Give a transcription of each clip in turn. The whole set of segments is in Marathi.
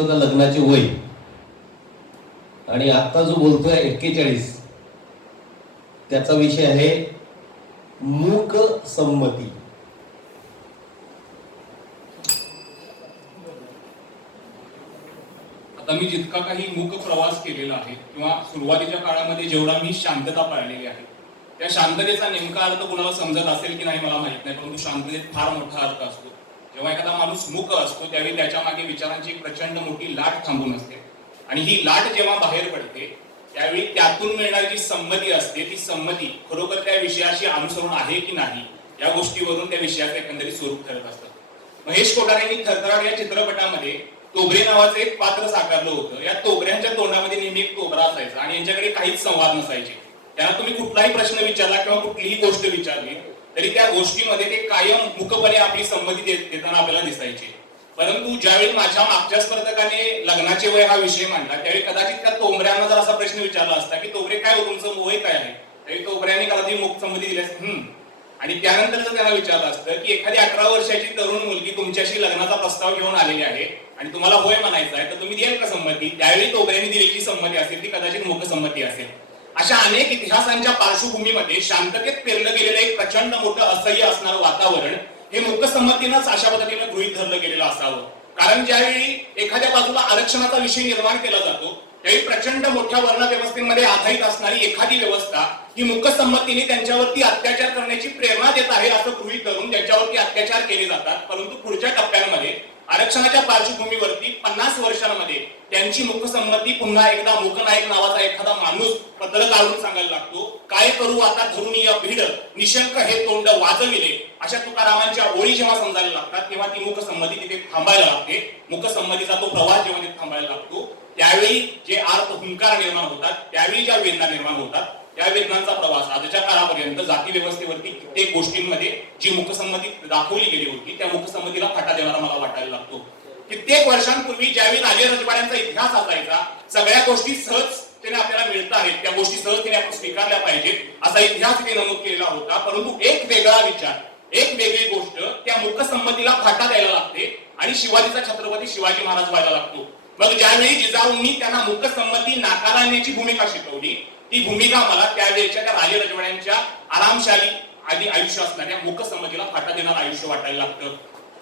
लग्नाचे वय आणि आता जो बोलतोय 41 त्याचा विषय आहे मूक संमती. आता मी जितका काही मूक प्रवास केलेला आहे किंवा सुरुवातीच्या काळामध्ये जेवढा मी शांतता पाळलेली आहे त्या शांततेचा नेमका अर्थ कुणाला समजत असेल की नाही मला माहित नाही, परंतु शांततेत फार मोठा अर्थ असतो. जेव्हा एखादा माणूस मूक असतो त्यावेळी त्याच्या मागे विचारांची प्रचंड मोठी लाट थांबून असते आणि ही लाट जेव्हा बाहेर पडते त्यावेळी त्यातून मिळणारी जी संमती असते ती संमती खरोखर त्या विषयाशी अनुसरून आहे की नाही या गोष्टीवरून त्या विषयाचं एकंदरीत स्वरूप ठरत असतं. महेश कोठारेंनी थरथराट या चित्रपटामध्ये तोबरे नावाचं एक पात्र साकारलं होतं. या तोबऱ्यांच्या तोंडामध्ये नेहमी एक तोबरा असायचा आणि यांच्याकडे काहीच संवाद नसायचे. त्यांना तुम्ही कुठलाही प्रश्न विचारला किंवा कुठलीही गोष्ट विचारली तरी त्या गोष्टीमध्ये ते कायम मुकपणे आपली संमती देताना आपल्याला दिसायचे. परंतु ज्यावेळी माझ्या मागच्या स्पर्धकाने लग्नाचे वय हा विषय मांडला त्यावेळी कदाचित त्या तोबऱ्यांना जर असा प्रश्न विचारला असता की तोबरे काय हो तुमचं वय काय आहे, तरी तोबऱ्याने कदाचित मुक संमती दिली असती. आणि त्यानंतर जर त्यांना विचारलं असतं की एखादी 18 वर्षाची तरुण मुलगी तुमच्याशी लग्नाचा प्रस्ताव घेऊन आलेली आहे आणि तुम्हाला होय म्हणायचं आहे तर तुम्ही द्याल का संमती, त्यावेळी तोबऱ्यांनी दिलेली संमती असेल ती कदाचित मूक संमती असेल. अशा अनेक इतिहासांच्या पार्श्वभूमीमध्ये शांततेत पेरलं गेलेलं एक प्रचंड मोठं असह्य असणारं वातावरण हे मूक संमतीनंच अशा पद्धतीने गृहीत धरलं गेलेलं असावं. कारण ज्यावेळी एखाद्या बाजूला आरक्षणाचा विषय निर्माण केला जातो त्यावेळी प्रचंड मोठ्या वर्ण व्यवस्थेमध्ये आधारित असणारी एखादी व्यवस्था ही मूक संमतीने त्यांच्यावरती अत्याचार करण्याची प्रेरणा देत आहे असं गृहीत धरून त्यांच्यावरती अत्याचार केले जातात. परंतु पुढच्या टप्प्यांमध्ये आरक्षणाच्या पार्श्वभूमीवरती 50 वर्षांमध्ये त्यांची मूक संमती पुन्हा एकदा मूकनायक नावाचा एखादा माणूस पत्र काढून सांगायला लागतो, काय करू आता धरून या भीड निशंक हे तोंड वाजविले. अशा तुकारामांच्या ओळी जेव्हा समजायला लागतात तेव्हा ती मूक संमती तिथे थांबायला लागते. मूक संमतीचा तो प्रवास जेव्हा तिथे थांबायला लागतो त्यावेळी जे आर्त हुंकार निर्माण होतात, त्यावेळी ज्या वेदना निर्माण होतात, त्या वेदनांचा प्रवास आजच्या काळापर्यंत जाती व्यवस्थेवरती कित्येक गोष्टींमध्ये जी मूकसंमती दाखवली गेली होती त्या मूकसंमतीला फाटा देणारा मला वाटायला लागतो. कित्येक वर्षांपूर्वी ज्यावेळी राजे रजवाड्यांचा इतिहास असायचा, सगळ्या गोष्टी सहजतेने आपल्याला मिळत आहेत, त्या गोष्टी सहजतेने आपण स्वीकारल्या पाहिजेत असा इतिहास तिथे नमूद केलेला होता. परंतु एक वेगळा विचार, एक वेगळी गोष्ट त्या मूकसंमतीला फाटा द्यायला लागते आणि शिवाजीचा छत्रपती शिवाजी महाराज व्हायला लागतो. मग ज्यावेळी जिजाऊंनी त्यांना मूकसंमती नाकारण्याची भूमिका शिकवली ती भूमिका मला त्यावेळेच्या त्या राजे रजवाड्यांच्या आरामशाली आणि आयुष्य असणाऱ्या मूकसंमतीला फाटा देणारं आयुष्य वाटायला लागतं.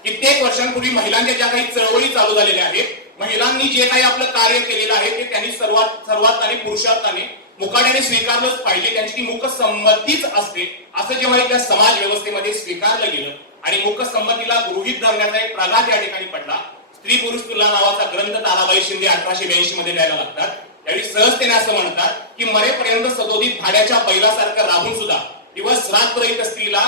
कित्येक वर्षांपूर्वी महिलांच्या ज्या काही चळवळी चालू झालेल्या आहेत, महिलांनी जे काही आपलं कार्य केलेलं आहे ते त्यांनी सर्वात आणि पुरुषार्थाने मुकाट्याने स्वीकारलंच पाहिजे, त्यांची ती मूकसंमतीच असते असं जेव्हा त्या समाज व्यवस्थेमध्ये स्वीकारलं गेलं आणि मूकसंमतीला गृहीत धरण्याचा एक प्रघात या ठिकाणी पडला. स्त्री पुरुष तुलना नावाचा ग्रंथ ताराबाई शिंदे 1882 मध्ये द्यायला लागतात. त्यावेळी सहजतेने असं म्हणतात की मरेपर्यंत सदोदित भाड्याच्या बैलासारखं राहून सुद्धा दिवस रात्र एक स्त्रीला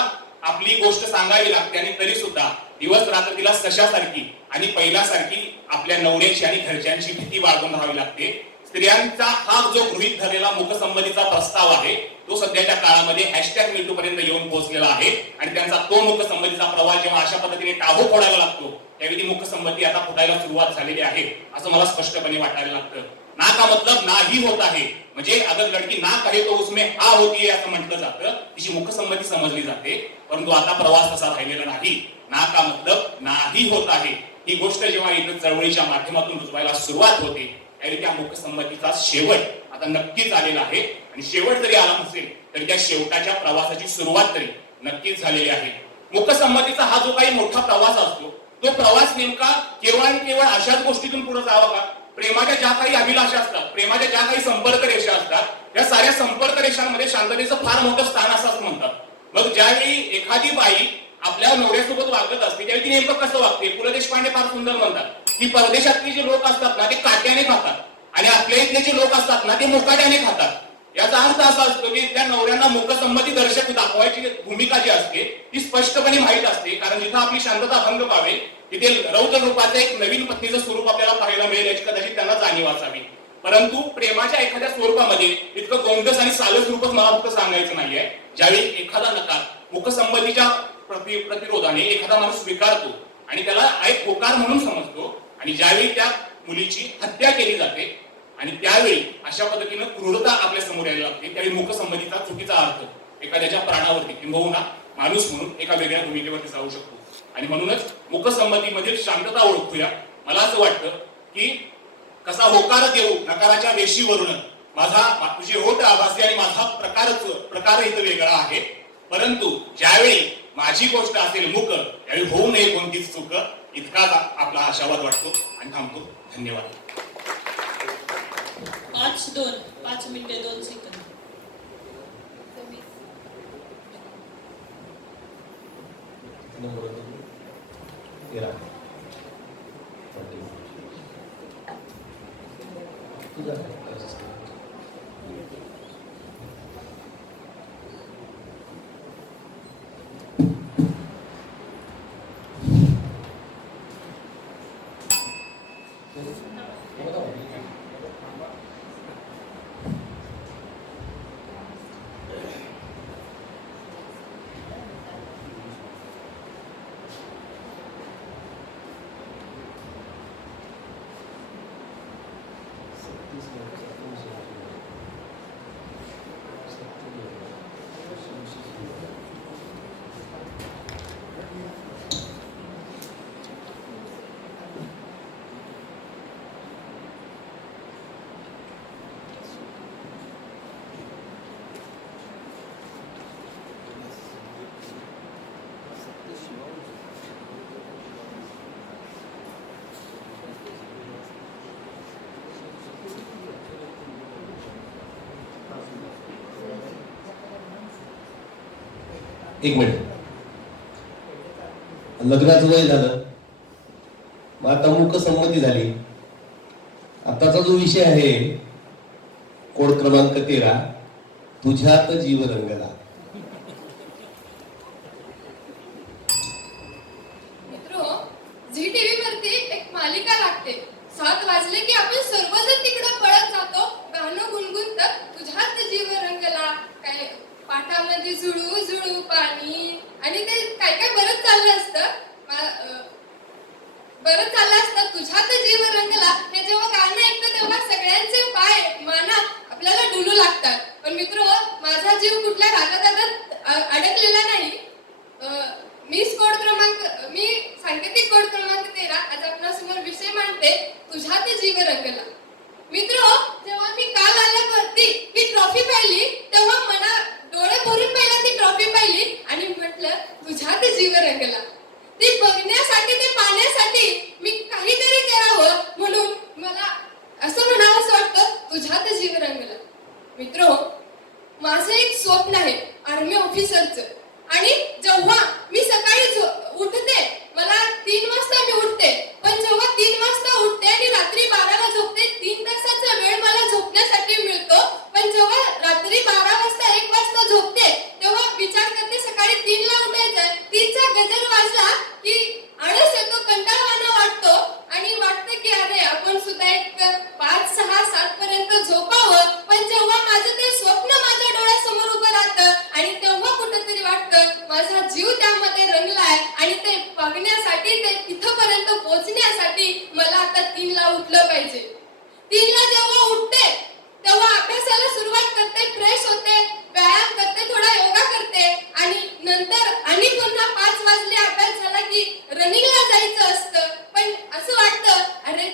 आपली गोष्ट सांगावी लागते आणि तरी सुद्धा दिवस रात्र तिला सशासारखी आणि पहिल्यासारखी आपल्या नवऱ्याची आणि घरच्यांची भीती बाळगून राहावी लागते. स्त्रियांचा हा जो गृहीत धरलेला मूकसंमतीचा प्रस्ताव आहे तो सध्याच्या काळामध्ये #MeToo पर्यंत येऊन पोहोचलेला आहे आणि त्यांचा तो मूकसंमतीचा प्रवास जेव्हा अशा पद्धतीने टाहो फोडायला लागतो त्यावेळी ती मूकसंमती आता फुटायला सुरुवात झालेली आहे असं मला स्पष्टपणे वाटायला लागतं. ना का मतलब नाही होत आहे, म्हणजे अगर लडकी ना कहे तो उसमें हा होती असं म्हटलं जातं, तिची मूकसंमती समजली जाते. परंतु आता प्रवास तसा राहिलेला नाही. ना का मतलब नाही होत आहे ही गोष्ट जेव्हा इथं चळवळीच्या माध्यमातून रुजवायला सुरुवात होते त्यावेळी त्या मूकसंमतीचा शेवट आता नक्कीच आलेला आहे आणि शेवट जरी आला नसेल तरी त्या शेवटाच्या प्रवासाची सुरुवात तरी नक्कीच झालेली आहे. मूकसंमतीचा हा जो काही मोठा प्रवास असतो तो प्रवास नेमका केवळ आणि केवळ अशाच गोष्टीतून पुढे जावा का? प्रेमाच्या ज्या काही अभिलाषा असतात, प्रेमाच्या ज्या काही संपर्क रेषा असतात, त्या साऱ्या संपर्क रेषांमध्ये शांततेचं फार मोठं स्थान असं म्हणतात. मग ज्यावेळी एखादी बाई आपल्या नवऱ्यासोबत वागत असते त्यावेळी ती नेमकं कसं वागते? पु ल देशपांडे फार सुंदर म्हणतात की परदेशातले जे लोक असतात ना ते काट्याने खातात आणि आपल्या इथले जे लोक असतात ना ते मुकाट्याने खातात. याचा अर्थ असा असतो की त्या नवऱ्यांना मूकसंमती दर्शक दाखवायची भूमिका जी असते ती स्पष्टपणे माहीत असते. कारण जिथं आपली शांतता भंग पावे तिथे रौद्र रूपाचं एक नवीन पत्नीचं स्वरूप आपल्याला पाहायला मिळेल याची कदाचित त्यांना जाणीव असावी. परंतु प्रेमाच्या एखाद्या स्वरूपामध्ये इतकं गोंडस आणि सालस रूपच मला फक्त सांगायचं नाहीये. ज्यावेळी एखादा नकार मूकसंमतीच्या प्रतिरोधाने एखादा माणूस स्वीकारतो आणि त्याला एक होकार म्हणून समजतो आणि ज्यावेळी त्या मुलीची हत्या केली जाते आणि त्यावेळी अशा पद्धतीनं क्रूरता आपल्या समोर यायला लागते त्यावेळी मूकसंमतीचा चुकीचा अर्थ एखाद्याच्या प्राणावरती किंबहुना माणूस म्हणून एका वेगळ्या भूमिकेवरती जाऊ शकतो. आणि म्हणूनच मूकसंमतीमधील शांतता ओळखूया. मला असं वाटतं की कसा होकार देऊ नकाराच्या वेशीवरून तुझे होत आभासी आणि माझा प्रकार इथं वेगळा आहे. परंतु ज्यावेळी माझी गोष्ट असेल मूक त्यावेळी होऊ नये कोणतीच चूक, इतकाच आपला आशावाद वाटतो आणि थांबतो. धन्यवाद. 5 मिनिटे 2 सेकंद. तेरा. एक मिनिट. लग्नाचं वय झालं, मग आता मूक संमती झाली. आताचा जो विषय आहे कोड क्रमांक 13, तुझ्यात जीव रंगला. मित्रो, झी टीव्ही वरती एक मालिका लागते. 7 वाजले की आपण सर्वजण तिकडे पळत जातो, गाणं गुणगुणत तुझ्यात जीव रंगला, काय पाठामध्ये झुळू झुळू पाणी, आणि ते काय काय बरंच चाललं असतं. तुझ्यात जीव रंगला हे जेव्हा गाणं ऐकतं तेव्हा सगळ्यांचे पाय माना आपल्याला डुलू लागतात. पण मित्रो, माझा जीव कुठल्या घाटात अडकलेला नाही. मी सांकेतिक कोड क्रमांक 13 आज आपल्यासमोर विषय मांडते, तुझ्यात जीव रंगला. मित्रो, जेव्हा मी काल आल्यावरती ही ट्रॉफी पाहिली तेव्हा मना डोळे भरून पहिला ती ट्रॉफी पाहिली आणि म्हटलं तुझ्यात जीव रंगला. ती बघण्यासाठी, ते पाहण्यासाठी मी काहीतरी करावं म्हणून मला असं म्हणावंसं वाटतं, तुझ्यात जीव रंगला. मित्रो, माझं एक स्वप्न आहे आर्मी ऑफिसरचं. आणि जेव्हा मी सकाळी उठते, मला 3 वाजता मी उठते, पण जेव्हा 3 वाजता उठते आणि रात्री 12ला झोपते, 3 तासाचा वेळ मला झोपण्यासाठी मिळतो. पण जेव्हा रात्री 12 वाजता 1 वाजता झोपते तेव्हा विचार करते सकाळी 3ला उठायचं. 3चा गजर वाजला की आळस येतो, कंटाळवाणा वाटतो आणि वाटतं की अरे आपण सुद्धा एक 5, 6, 7 पर्यंत झोपावं. पण जेव्हा माझं ते स्वप्न माझ्या डोळ्यासमोर उभं राहतं आणि तेव्हा कुठेतरी वाटतं माझा जीव त्यामध्ये रंगलाय आणि ते बघण्यासाठी, ते तिथपर्यंत पोहोचण्यासाठी मला आता 3ला उठलं पाहिजे. 3ला जेव्हा उठते तेव्हा अभ्यासाला सुरुवात करते, फ्रेश होते, व्यायाम करते, थोडा योगा करते आणि नंतर आणि पुन्हा 5 वाजले अभ्यास झाला की रनिंगला जायचं असतं. पण असं वाटतं अरे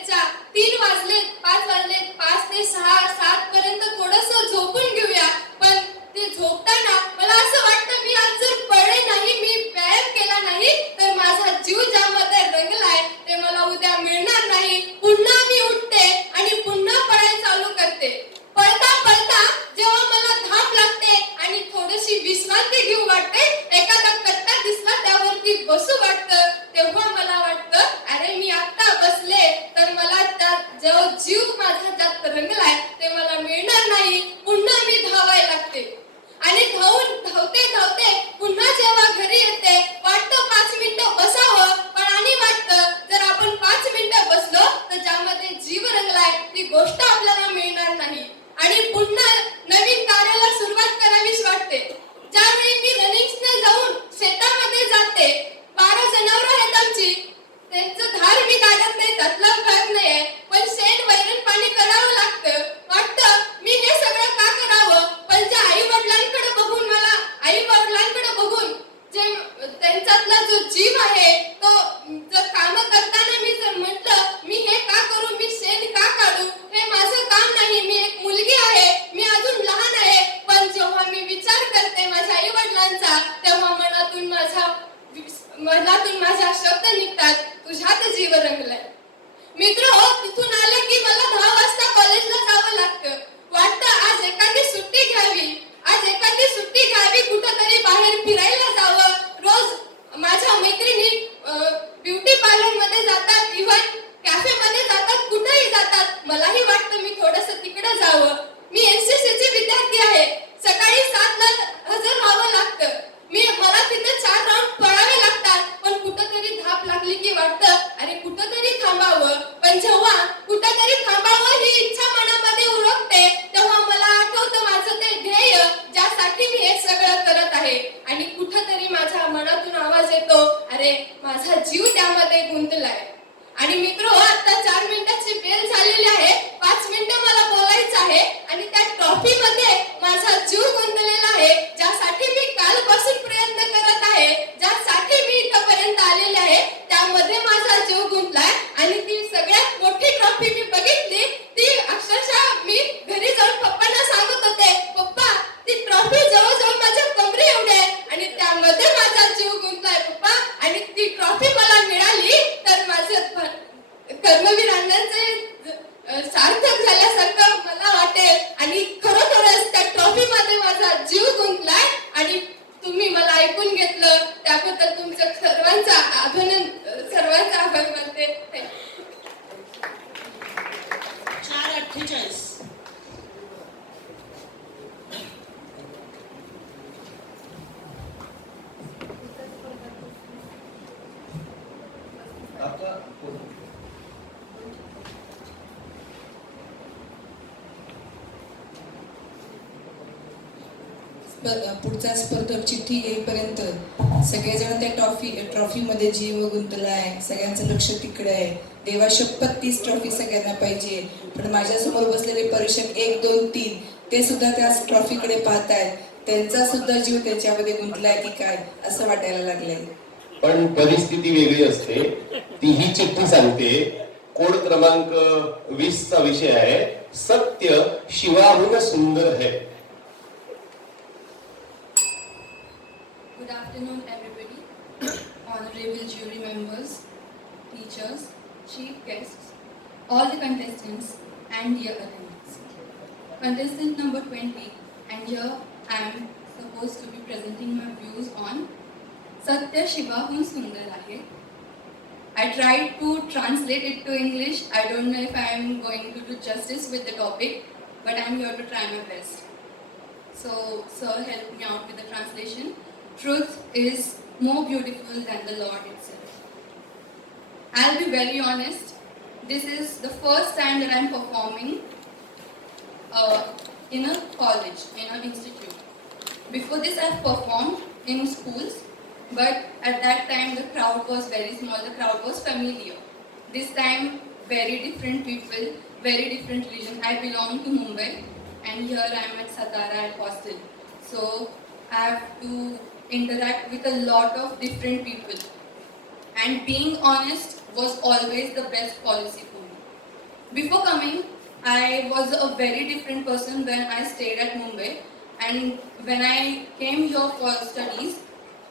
3 वाजले, 5 वाजले, 5 ते 6, 7 पर्यंत थोडंसं झोपून घेऊया. पण ते झोपताना मला असं वाटतं मी आज जर पळले नाही, मी व्यायाम केला नाही तर माझा जीव ज्यामध्ये रंगलाय ते मला उद्या मिळणार नाही. पुन्हा मी उठते आणि पुन्हा पळायला चालू करते. पळता पळता जेव्हा मला धाप लागते आणि थोडीशी विश्रांती घेऊ वाटते, एखादा कट्टा दिसला त्यावरती बसू वाटतं, तेव्हा मला वाटतं अरे मी आता बसले तर मला जो जीव माझा ज्यात रंगलाय ते मला मिळणार नाही. पुन्हा मी धावायला लागते आणि धावते पुन्हा जेव्हा घरी येते वाटतं 5 मिनिटं बसावं, पण आणि वाटतं जर आपण 5 मिनिटं बसलो तर ज्यामध्ये जीव रंगलाय ती गोष्ट आपल्याला मिळणार नाही आणि पुन्हा नवीन कार्याला सुरुवात करावीशी वाटते. ज्यावेळी मी रनिंगने जाऊन शेतामध्ये जाते, 12 जनावरं आहेत आमची, त्यांचं धार मी काढत नाही, त्यातला भाग नाहीये, पण शेण वैरण पाणी करावं लागतं. वाटतं मी हे सगळं का करावं, पण ज्या आई वडिलांकडे बघून जे त्यांच्यातला जो जीव आहे तो जर काम करताना मी जर म्हटलं मी हे का करू, मी मलाही वाटतं मी थोडस तिकडे जावं. मी NCC ची विद्यार्थी आहे. सकाळी 7 ला हजर व्हावं लागतं. मला तिथे 4 राऊंड पळावे लागतात. पण कुठंतरी धाप लागली की वाटतं अरे कुठंतरी थांबावं. पण जेव्हा कुठंतरी थांबावं ही इच्छा मनामध्ये उरकते तेव्हा मला आठवतं माझं ते ध्येय ज्यासाठी मी हे सगळं करत आहे. आणि कुठंतरी माझ्या मनातून आवाज येतो अरे माझा जीव त्यामध्ये गुंतलाय. आणि मित्र आता 4 मिनिटाची बेल झालेली आहे. 5 मिनिटं मला बोलायचं आहे. आणि त्या ट्रॉफी मध्ये माझा जीव गुंतलेला आहे ज्यासाठी मी कालपासून प्रयत्न करत आहे, ज्यासाठी मी इथपर्यंत आलेले आहे त्यामध्ये माझा जीव गुंतलाय. आणि ती सगळ्यात मोठी ट्रॉफी मी बघितली ती अक्षरशः मी घरी जाऊन पप्पांना सांगत होते पप्पा ती ट्रॉफी जवळजवळ माझ्या कमरे एवढी आहे आणि त्यामध्ये माझा जीव गुंतलाय पप्पा. आणि ती ट्रॉफी मला मिळाली तर माझं कर्मवीर अण्णांचे सार्थक झाल्यासारखं मला वाटेल. आणि खरोखरच त्या ट्रॉफी मध्ये माझा जीव गुंतलाय. आणि तुम्ही मला ऐकून घेतलं त्याबद्दल तुमचं सर्वांचा आभार मानते. 4:48. आता पुढचा स्पर्धक चिठ्ठी येईपर्यंत सगळेजण त्या ट्रॉफीमध्ये जीव गुंतलाय. सगळ्यांचं लक्ष तिकडे आहे. देवा शपथ 30 ट्रॉफी सगळ्यांना पाहिजे. पण माझ्यासमोर बसलेले परीक्षक 1, 2, 3 ते सुद्धा त्या ट्रॉफीकडे पाहतायत. त्यांचा सुद्धा जीव त्याच्यामध्ये गुंतलाय की काय असं वाटायला लागलंय. पण परिस्थिती वेगळी असते. ती ही चिठ्ठी सांगते. कोड क्रमांक 20 चा विषय आहे सत्य शिवाहून सुंदर है. Good afternoon, everybody. Honorable jury members, teachers, chief guests, all the contestants, and dear attendees. Contestant number 20, and here I am supposed to be presenting my views on Satya Shivahun Sundar Ahe. I tried to translate it to English. I don't know if I am going to do justice with the topic, but I am here to try my best. So, sir, help me out with the translation. Truth is more beautiful than the Lord itself. I'll be very honest, this is the first time that I'm performing in a college, in an institute. Before this I've performed in schools, but at that time the crowd was very small, the crowd was familiar. This time very different people, very different religion. I belong to Mumbai and here I'm at Satara at hostel. So I have to interact with a lot of different people, and being honest was always the best policy for me. Before coming, I was a very different person when I stayed at Mumbai, and when I came here for studies,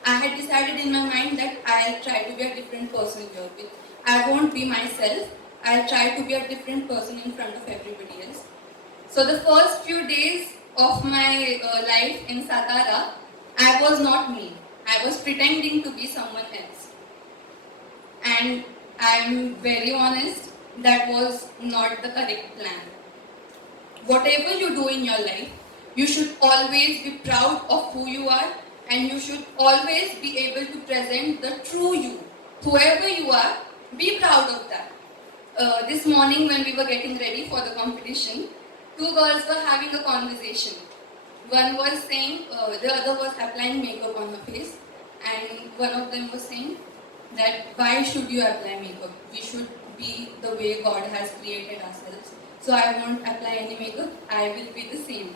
I had decided in my mind that I'll try to be a different person here. I won't be myself, I'll try to be a different person in front of everybody else. So the first few days of my life in Satara, I was not me. I was pretending to be someone else. And I'm very honest, that was not the correct plan. Whatever you do in your life, you should always be proud of who you are, and you should always be able to present the true you. Whoever you are, be proud of that. This morning when we were getting ready for the competition, 2 girls were having a conversation. One was saying, the other was applying makeup on her face, and one of them was saying that why should you apply makeup? We should be the way God has created ourselves. So I won't apply any makeup, I will be the same.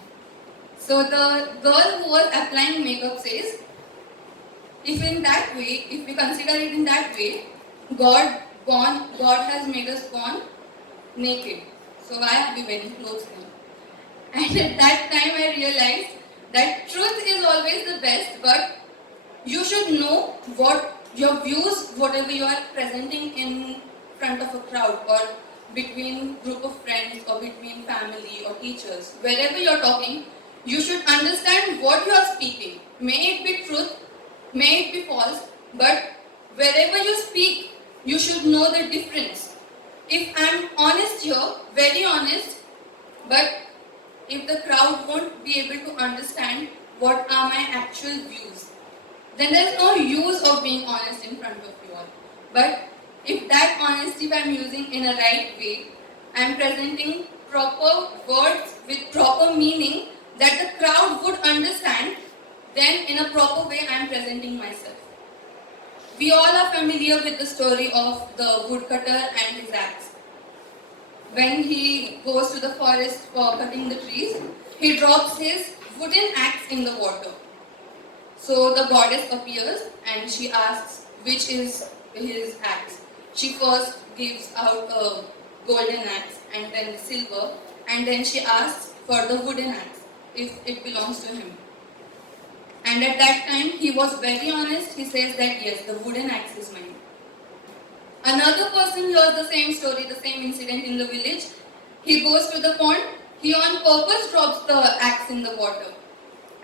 So the girl who was applying makeup says, if in that way, if we consider it in that way, God has made us born naked. So why are we wearing clothes then? And at that time I realized that truth is always the best, but you should know what your views, whatever you are presenting in front of a crowd or between group of friends or between family or teachers, wherever you are talking, you should understand what you are speaking. May it be truth, may it be false, but wherever you speak, you should know the difference. If I'm honest here, very honest, but if the crowd won't be able to understand what are my actual views, then there's no use of being honest in front of you all. But if that honesty I'm using in a right way, I'm presenting proper words with proper meaning that the crowd would understand, then in a proper way I'm presenting myself. We all are familiar with the story of the woodcutter and his axe. When he goes to the forest for cutting the trees, he drops his wooden axe in the water. So the goddess appears and she asks which is his axe. She first gives out a golden axe and then silver, and then she asks for the wooden axe if it belongs to him. And at that time he was very honest. He says that yes, the wooden axe is mine. Another person hears the same story, the same incident in the village. He goes to the pond. He on purpose drops the axe in the water.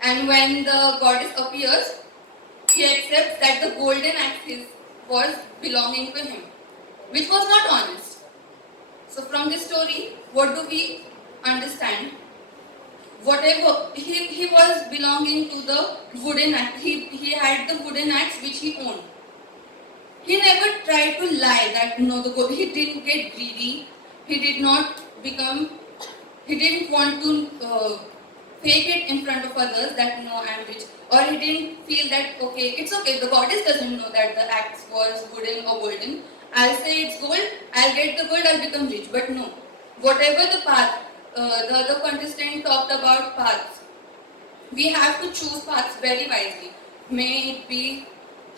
And when the goddess appears, he accepts that the golden axe was belonging to him, which was not honest. So from this story, what do we understand? Whatever, he was belonging to the wooden axe. He had the wooden axe which he owned. He never tried to lie that no, he didn't get greedy. He did not become, he didn't want to fake it in front of others that no, I'm rich. Or he didn't feel that, okay, it's okay, the goddess doesn't know that the axe was wooden or golden. I'll say it's gold, I'll get the gold, I'll become rich. But no, whatever the path, the other contestant talked about paths. We have to choose paths very wisely. May it be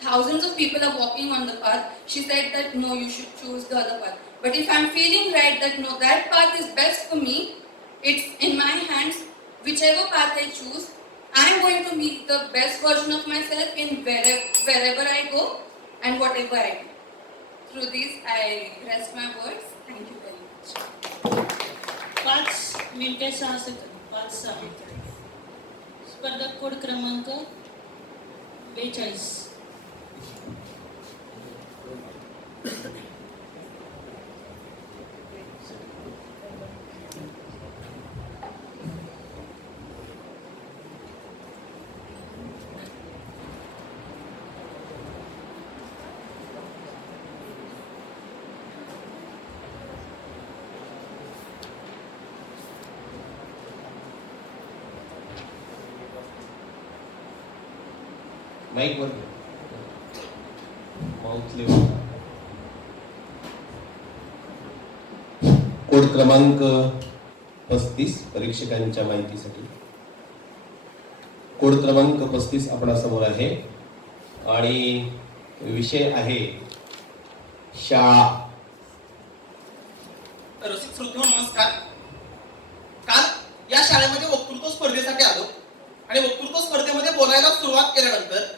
thousands of people are walking on the path. She said that no, you should choose the other path. But if I'm feeling right that no, that path is best for me, it's in my hands. Whichever path I choose, I'm going to meet the best version of myself in wherever I go and whatever I do. Through this, I rest my words. Thank you very much. 5 मिनिटे 6 सेकंद 5-6. स्पर्धक कोड क्रमांक 42. माईक वर माउथ लेवल. कोड क्रमांक 35 परीक्षकांच्या माहितीसाठी. कोड क्रमांक 35 आपणासमोर आहे आणि विषय आहे शाळा. रसिक श्रोत्यांनो नमस्कार. काल या शाळेमध्ये वक्तृत्व स्पर्धेसाठी आलो आणि वक्तृत्व स्पर्धेमध्ये बोलायला सुरुवात केल्यानंतर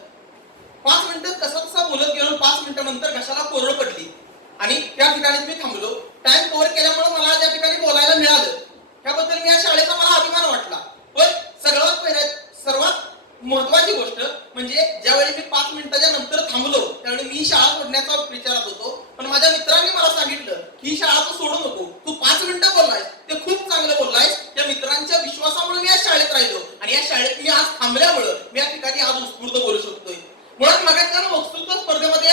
5 मिनिटं कसा बोलत गेलो. 5 मिनिटांनंतर घशाला कोरड पडली आणि त्या ठिकाणी मी थांबलो. टाइम कव्हर केल्यामुळे मला त्या ठिकाणी बोलायला मिळालं. त्याबद्दल मी या शाळेचा मला अभिमान वाटला. पण सर्वात महत्वाची गोष्ट म्हणजे ज्यावेळी मी 5 मिनिटाच्या नंतर थांबलो त्यावेळी मी शाळा सोडण्याचा विचारात होतो. पण माझ्या मित्रांनी मला सांगितलं की ही शाळा तू सोडू नको. तू 5 मिनिटं बोललायस ते खूप चांगलं बोललायस. त्या मित्रांच्या विश्वासामुळे मी या शाळेत राहिलो आणि या शाळेत मी आज थांबल्यामुळे मी या ठिकाणी आज उत्स्फूर्त बोलू शकतोय. मुळात मागायच्या वक्तृत्व स्पर्धेमध्ये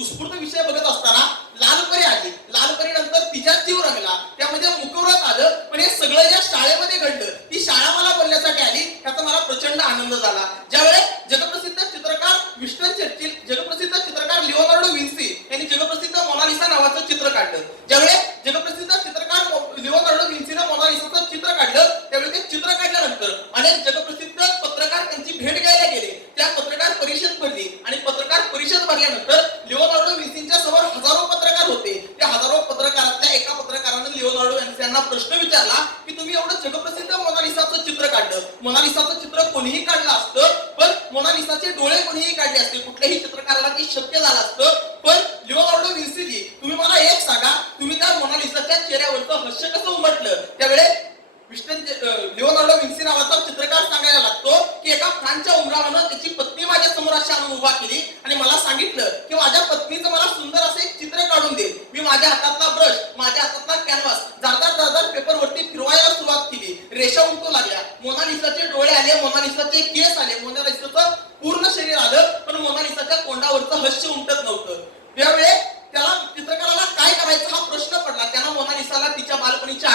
उत्स्फूर्त विषय बघत असताना लालपरी आली. लालपरी नंतर तिच्यात जीव रंगला. त्यामध्ये मुखव्रत आलं. पण हे सगळं या शाळेमध्ये घडलं. ती शाळा मला बोलण्यासाठी आली. त्याचा मला प्रचंड आनंद झाला. ज्यावेळेस जगप्रसिद्ध चित्रकार विस्टन चर्चिल, जगप्रसिद्ध चित्रकार लिओनार्डो विन्सी यांनी जगप्रसिद्ध मोनालिसा नावाचं चित्र काढलं. ज्यावेळेस जगप्रसिद्ध चित्रकार लिओनार्डो विन्सीनं मोनालिसाचं चित्र काढलं त्यावेळी ते चित्र काढल्यानंतर अनेक जगप्रसिद्ध पत्रकार त्यांची भेट घ्यायला गेले. त्या पत्रकार परिषद भरली आणि पत्रकार परिषद भरल्यानंतर लिओनार्डो विन्सींच्या समोर हजारो पत्रकार होते. त्या हजारो पत्रकारातल्या एका पत्रकारानं लिओनार्डो विन्सी यांना प्रश्न विचारला की तुम्ही एवढं जगप्रसिद्ध मोनालिसाचं चित्र काढलं. मोनालिसाचं चित्र कोणीही काढलं असतं पण मोनालिसाचे डोळे कोणीही काढले असते. कुठल्याही चित्रकाराला ते शक्य झालं असतं. पण लिओनार्डो विन्सीजी तुम्ही मला एक सांगा, तुम्ही त्या मोनालिसाच्या चेहऱ्यावरचं हास्य कसं उमटलं? त्यावेळेस लिओनार्डो विन्सी नावाचा चित्रकार सांगायला लागतो की एका फ्रान्सच्या उमरावानं त्याची पत्नी माझ्या समोर अशी आणून उभा केली आणि मला सांगितलं की माझ्या पत्नीचं मला सुंदर असे एक चित्र काढून दे. मी माझ्या हातातला ब्रश, माझ्या हातातला कॅनव्हास जारदार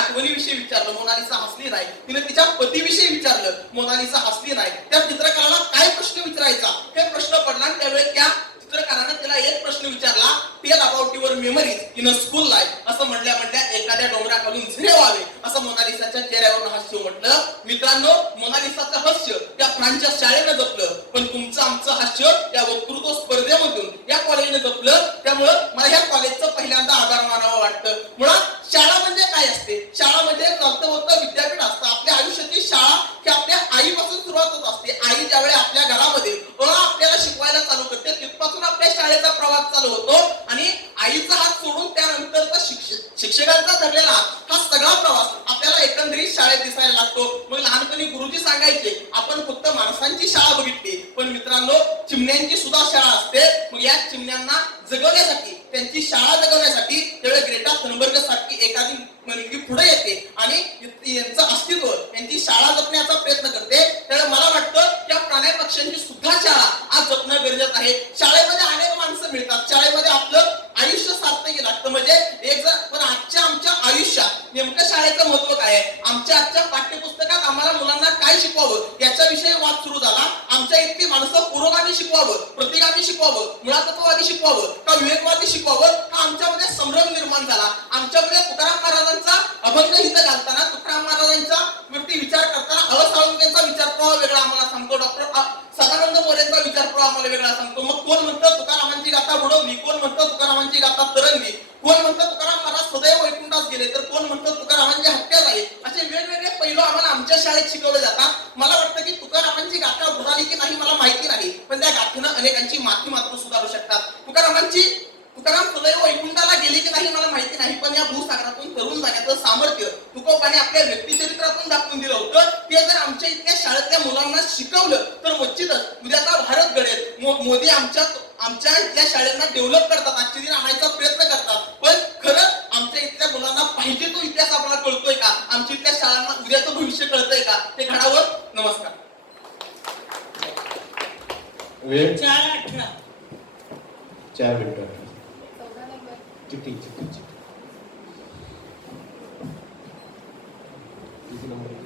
आठवणीविषयी विचारलं, मोनालिसा हसली नाही. तिने तिच्या पतीविषयी विचारलं, मोनालिसा हसली नाही. त्या चित्रकाराला काय प्रश्न विचारायचा हे प्रश्न पडला आणि त्यावेळी त्या चित्रकाराने तिला एक प्रश्न विचारला, tell about your memories in a school life. असं म्हणल्या म्हणल्या एखाद्या डोंगराखालून झरे व्हावे असं मोनालिसाच्या चेहऱ्यावर हास्य उमटलं. मित्रांनो, मोनालिसाचं हास्य त्या फ्रान्सच्या शाळेनं जपलं, पण तुमचं आमचं हास्य या वक्तृत्व स्पर्धेमधून या कॉलेजने जपलं. त्यामुळं मला ह्या कॉलेजचं पहिल्यांदा आभार मानावं वाटतं. मुळात शाळा म्हणजे काय असते? शाळा म्हणजे चालतं होतं विद्यापीठ असतं. आपल्या आयुष्याची शाळा ही आपल्या आईपासून सुरुवात होत असते. आई ज्यावेळी आपल्या घरामध्ये आपल्याला शिकवायला चालू करते, तिथपासून आपल्या शाळेचा प्रवास चालू होतो. आणि आईचा हात सोडून त्यानंतरचा शिक्षकांचा धरलेला हा सगळा प्रवास आपल्याला एकंदरीत शाळेत दिसायला लागतो. मग लहानपणी गुरुजी सांगायचे आपण फक्त माणसांची शाळा बघितली, पण मित्रांनो चिमण्यांची सुद्धा शाळा असते. मग या चिमण्यांना जगवण्यासाठी, त्यांची शाळा जगवण्यासाठी त्यावेळी ग्रेटा थनबर्ग सारखी एखादी मुलगी पुढे येते आणि यांचं अस्तित्व, यांची शाळा जपण्याचा प्रयत्न करते. त्यावेळी मला वाटतं त्या प्राणी पक्ष्यांची सुद्धा शाळा आज जपणं गरजेचं आहे. शाळेमध्ये अनेक माणसं मिळतात, शाळेमध्ये आपलं आयुष्य सार्थकी लागतं. म्हणजे एक जण, पण आमच्या आयुष्यात नेमकं शाळेचं महत्व काय आहे? आजच्या पाठ्यपुस्तकात आम्हाला मुलांना काय शिकवावं याच्याविषयी वाद सुरू झाला. आमच्या इतकी माणसं पुरोगामी शिकवावं, प्रतिगामी शिकवावं, मुळातत्ववादी शिकवावं का विवेकवादी शिकवावं हा आमच्यामध्ये संभ्रम निर्माण झाला. आमच्यामध्ये तुकाराम महाराजांचा अभंग हित घालताना, तुकाराम महाराजांचा वरती विचार करताना अवसाळुंकेचा विचार प्रवाह वेगळा आम्हाला सांगतो, डॉक्टर सदानंद मोरेंचा विचार प्रवाह आम्हाला वेगळा सांगतो. मग कोण म्हणतं तुकारामांची गाथा बुडवली, कोण म्हणतं तुकारामांची गाथा तरंगली, कोण म्हणतं तुकाराम महाराज सदैव वैकुंठात गेले, तर कोण म्हणतं तुकारामांची हत्या झाली. असे वेगवेगळे पैलू आम्हाला आमच्या शाळेत शिकवले जातात. मला वाटतं की तुकारामांची गाथा बुडाली की नाही मला माहिती नाही, पण त्या गाथेनं अनेकांची माती मात्र सुधारू शकतात. तुकाराम सदैव वैकुंठाला गेले की नाही मला माहिती नाही, पण या भूसागरातून तरुण जाण्याचं सामर्थ्य तुकोबाने आपल्या व्यक्तिचरित्रातून दाखवून दिलं होतं. ते जर आमच्या इतक्या शाळेतल्या मुलांना शिकवलं तर निश्चितच उद्याचा भारत घडेल. मोदी आमच्या इथल्या शाळेंना डेव्हलप करतात, आजच्या दिन आणायचा प्रयत्न करतात, पण खरंच आमच्या इथल्या मुलांना पाहिजे तो इतिहास आपल्याला कळतोय का? आमच्या इथल्या शाळांना उद्याचं भविष्य कळतंय का? ते घडावं. नमस्कार. वेळ 4:18. 4 मिनिटं. चिठ्ठी चिठ्ठी चिठ्ठी किती नंबर आहे?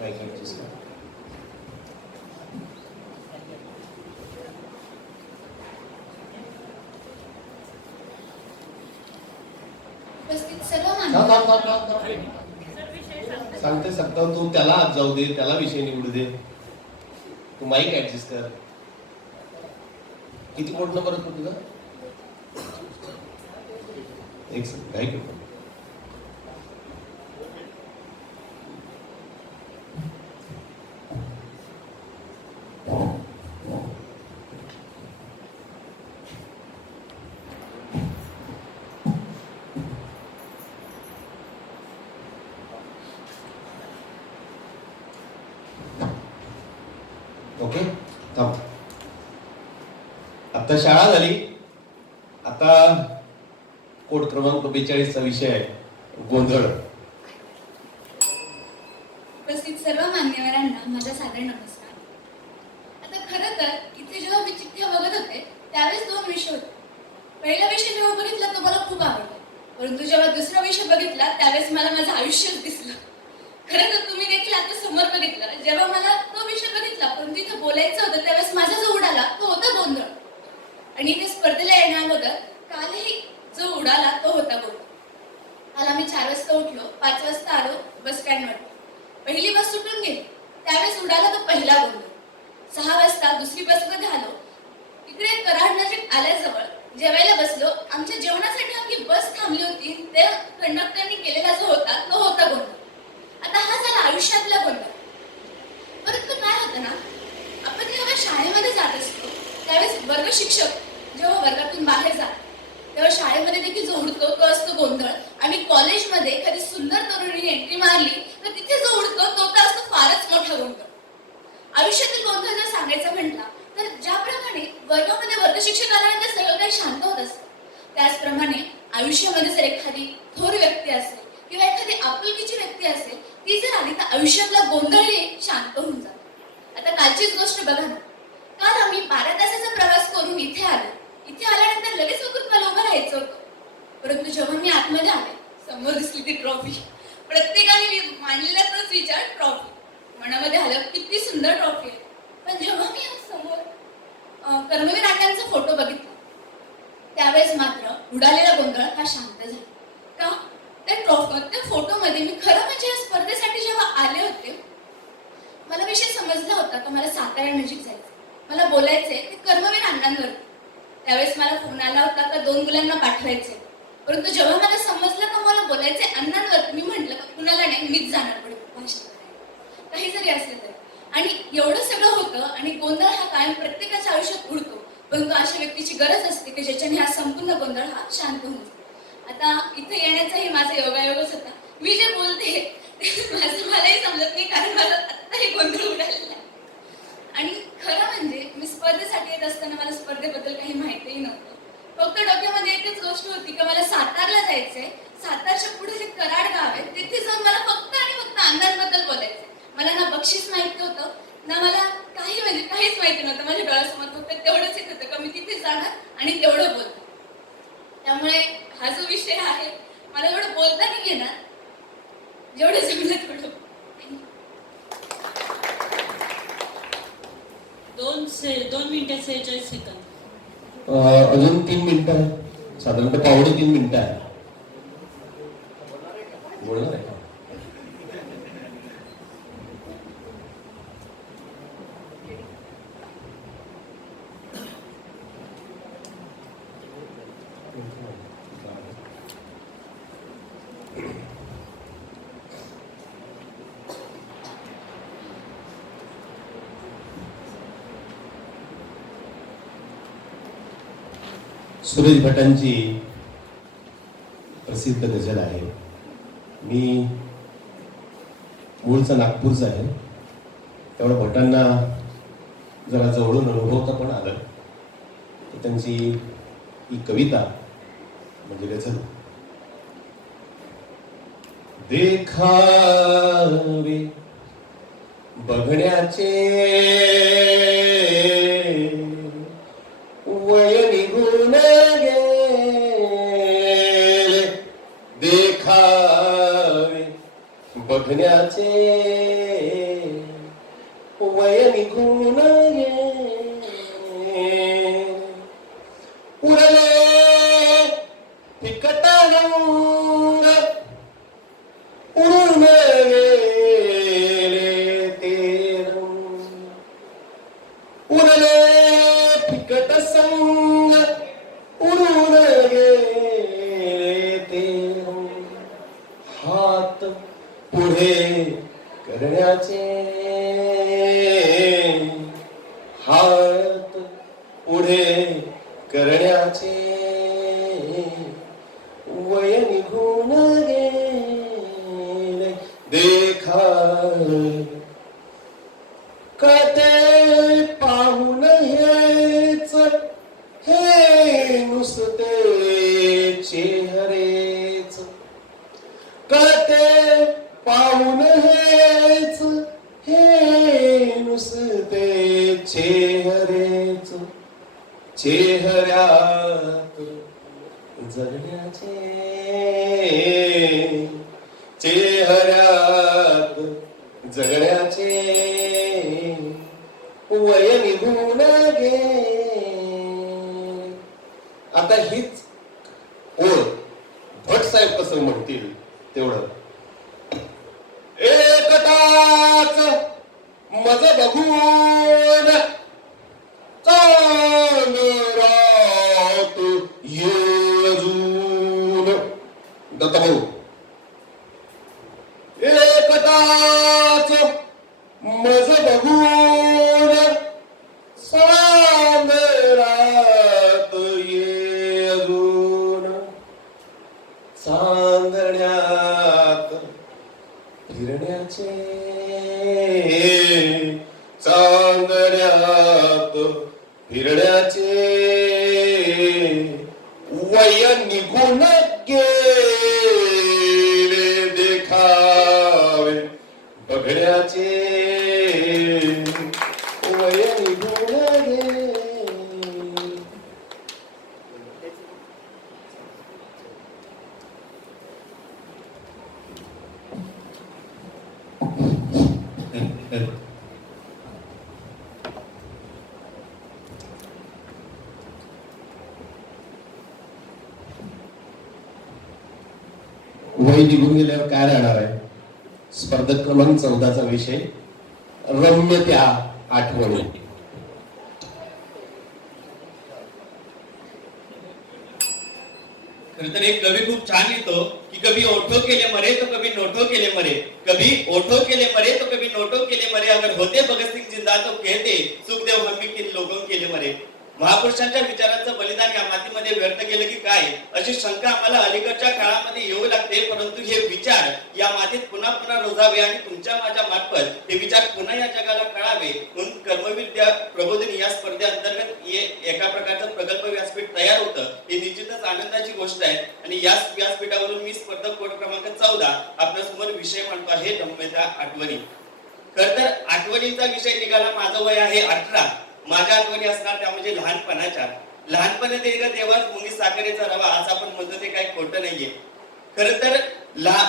माईक ॲडजस्ट करा. उपस्थित सर्व थांब, मान्यवर थांब, थांब, थांब, थांब. सांगते सकता तू त्याला हात जाऊ दे, त्याला विषय निवडू दे. तू माईक ॲडजस्ट कर. किती कोड नंबर असतो तुझा? एक सेकंड, काय करतो? ओके, थांब. आता शाळा झाली. आता कोड क्रमांक 42 चा विषय आहे गोंधळ. उपस्थित सर्व मान्यवरांना माझा सादर नमस्कार. आता खरं तर इथे जेव्हा मी चिठ्ठ्या बघत होते त्यावेळेस 2 विषय होते. पहिला विषय जेव्हा बघितला तो मला खूप आवडला, परंतु जेव्हा दुसरा विषय बघितला त्यावेळेस मला माझं आयुष्यच दिसलं. खरं तर तुम्ही देखील आता समोर बघितलं, जेव्हा मला तो विषय बघितला परंतु इथे बोलायचं होतं त्यावेळेस माझा जो उडाला तो होता गोंधळ. आणि इथे स्पर्धेला येणार होतं कालही जो उडाला तो होता गोंधळ. काल आम्ही 4 वाजता उठलो, 5 वाजता आलो बस स्टँडवर. पहिली बस सुटून गेली त्यावेळेस उडाला तो पहिला गोंधळ. 6 वाजता दुसरी बसमध्ये आलो. इकडे कराड नजीक आल्याजवळ जेवायला बसलो. आमच्या जेवणासाठी आमची बस थांबली होती, ते कंडक्टरनी केलेला जो होता तो होता गोंधळ. आता हा झाला आयुष्यातला गोंधळ. परंतु काय होतं ना, आपण जेव्हा शाळेमध्ये जात असतो त्यावेळेस वर्ग शिक्षक जेव्हा वर्गातून बाहेर जातात तेव्हा शाळेमध्ये देखील जो उडतो तो असतो गोंधळ. आणि कॉलेजमध्ये एखादी सुंदर तरुणीने एंट्री मारली तर तिथे जो उडतो तो तर असतो फारच मोठा गोंधळ. आयुष्यातील गोंधळ जर सांगायचं म्हटला तर ज्याप्रमाणे वर्गामध्ये वर्ग शिक्षक आल्यानंतर सगळं काही शांत होत असतं, त्याचप्रमाणे आयुष्यामध्ये जर एखादी थोर व्यक्ती असेल किंवा एखादी आपुलकीची व्यक्ती असेल, ती जर आली तर आयुष्यातला गोंधळही शांत होऊन जातो. आता कालचीच गोष्ट बघा ना, काल आम्ही 12 तासाचा प्रवास करून इथे आलो. इथे आल्यानंतर लगेच उठून मला उभं राहायचं होतं, परंतु जेव्हा मी आतमध्ये आले समोर कसली ती ट्रॉफी. प्रत्येकाने मांडलेला तोच विचार, ट्रॉफी. मनामध्ये आलं किती सुंदर ट्रॉफी आहे. पण जेव्हा मी समोर कर्मवीर अण्णांचा फोटो बघितला त्यावेळेस मात्र उडालेला गोंधळ हा शांत झाला. का? त्या फोटोमध्ये मी खरं म्हणजे या स्पर्धेसाठी जेव्हा आले होते मला विषय समजला होता का मला सातारा नजीक जायचं, मला बोलायचंय ते कर्मवीर अण्णांवर. त्यावेळेस मला फोन आला होता का 2 मुलांना पाठवायचे. परंतु जेव्हा मला समजलं का मला बोलायचंय अण्णांवर, मी म्हटलं का कुणाला नाही, मीच जाणार पुढे भाषण करायला, काही जरी असलं तरी. आणि एवढं सगळं होतं आणि गोंधळ हा कायम प्रत्येकाच्या आयुष्यात उडतो, परंतु अशा व्यक्तीची गरज असते की ज्याच्याने हा संपूर्ण गोंधळ हा शांत होऊन जातो. आता इथे येण्याचाही माझा योगायोगच होता. मी जे बोलते ते मलाही समजत नाही, कारण माझा आत्ताही गोंधळ उडालेला आहे. आणि खरं म्हणजे मी स्पर्धेसाठी येत असताना मला स्पर्धेबद्दल काही माहितीही नव्हतं. फक्त डोक्यामध्ये एकच गोष्ट होती की मला सातारला जायचंय, सातारच्या पुढे जे कराड गाव आहे तिथे जाऊन मला फक्त आणि फक्त अण्णांबद्दल बोलायचंय. मला ना बक्षीस माहिती होतं ना मला काहीच माहिती नव्हतं. माझ्या डोळ्यासमोर फक्त तेवढंच येत होतं का मी तिथे जाणार आणि तेवढं बोलणार. त्यामुळे हा जो विषय आहे मला एवढं बोलता नाही येणार, जेवढं जमलं तेवढं. 2 मिनिटं 46 सेकंद. अजून 3 मिनिटं आहे, साधारणतः पावणे 3 मिनिटं आहे. बोलणार आहे का? सुरेश भटांची प्रसिद्ध गझल आहे. मी मूळचा नागपूरचा आहे, त्यामुळे भटांना जरा जवळून अनुभवता पण आलं. तर त्यांची ही कविता म्हणजे गझल. देखावे बघण्याचे वय निघून गेले, देखावे बघण्याचे वय निघून गेले, उरले फिकट रंग उडून गेले ते रंग, उरले फिकट संग उडून गेले ते रंग, हात पुढे करण्याचे, हात पुढे करण्याचे वय निघून गेले, देखावे कते पाहून हेच हे नुसते चेहरेच, कते पाहून हेच हे नुसते चेहरेच, चेहऱ्यात जगण्याचे, चेहऱ्यात जगण्याचे वय निघून गेले. आता हीच ओळ भट साहेब कसं म्हणतील तेवढं. एकटाच मज बघून चाल रात येजून, दत्तभाऊ. एकटाच मज बघून सांगरात येजून, चांदण्यात फिरण्याचे, चांदण्यात फिरण्याचे वय निघून गेले, देखावे बघण्याचे वय निघून गेले. वय निघून गेल्यावर काय राहणार आहे? स्पर्धक क्रमांक 14चा विषय रम्य त्या आठवणी. खरं तर एक कवी खूप छान लिहितो की कभी ओठो केले मरे तो कभी नोटो केले मरे, कभी ओठो केले मरे तो कभी नोटो केले मरे, अगर होते भगत सिंग जिंदा तो कहते सुखदेव हम भी किन लोगों केले मरे. महापुरुषांच्या विचारांचं बलिदान या मातीमध्ये व्यक्त केलं की काय अशी शंका आम्हाला अलीकडच्या काळामध्ये येऊ लागते. परंतु हे विचार या मातीत पुन्हा पुन्हा रुजावे आणि तुमच्या माझ्या मार्फत हे विचार पुन्हा या जगाला कळावे म्हणून कर्मविद्या प्रबोधिनी या स्पर्धेअंतर्गत एका प्रकारचं प्रकल्प व्यासपीठ तयार होतं. ही निश्चितच आनंदाची गोष्ट आहे आणि याच व्यासपीठावरून मी स्पर्धक कोड क्रमांक 14 आपल्यासमोर विषय मांडतो आहे रम्यता आठवणी. खर तर आठवणीचा विषय निघाला. माझं वय आहे 18. माझ्या आठवणी असणार त्या म्हणजे लहानपणाच्या. लहानपणी देवाच मुंगी साखरेचा रवा असं आपण म्हणतो ते काही खोटं नाहीये. खरं तर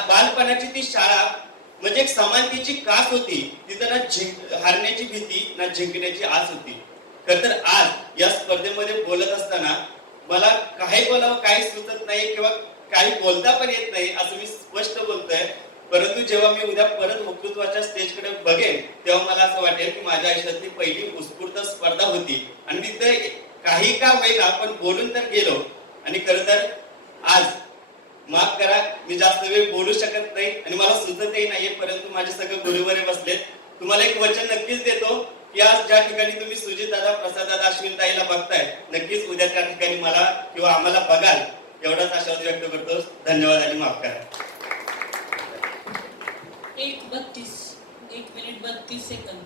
बालपणाची ती शाळा म्हणजे एक समानतेची कास होती. तिथं ना हारण्याची भीती ना जिंकण्याची आस होती. खरं तर आज या स्पर्धेमध्ये बोलत असताना मला काही बोलावं काही सुचत नाही किंवा काही बोलता पण येत नाही असं मी स्पष्ट बोलतोय. परंतु जेव्हा मी उद्या परत वक्तृत्वाच्या स्टेजकडे बघेन तेव्हा मला असं वाटेल की माझ्या आयुष्यातली पहिली उत्स्फूर्त स्पर्धा होती आणि तिथे काही का होईना पण बोलून तर गेलो. आणि खरं तर आज माफ करा मी जास्त वेळ बोलू शकत नाही आणि मला सुचतही नाहीये. परंतु माझे सगळे गुरुवरे बसलेत. तुम्हाला एक वचन नक्कीच देतो की आज ज्या ठिकाणी तुम्ही सुजित दादा, प्रसाद दादा, अश्विन ताईला बघताय नक्कीच उद्या त्या ठिकाणी मला किंवा आम्हाला बघाल एवढाच आशावाद व्यक्त करतो. धन्यवाद आणि माफ करा. 1 मिनिट 32 सेकंद.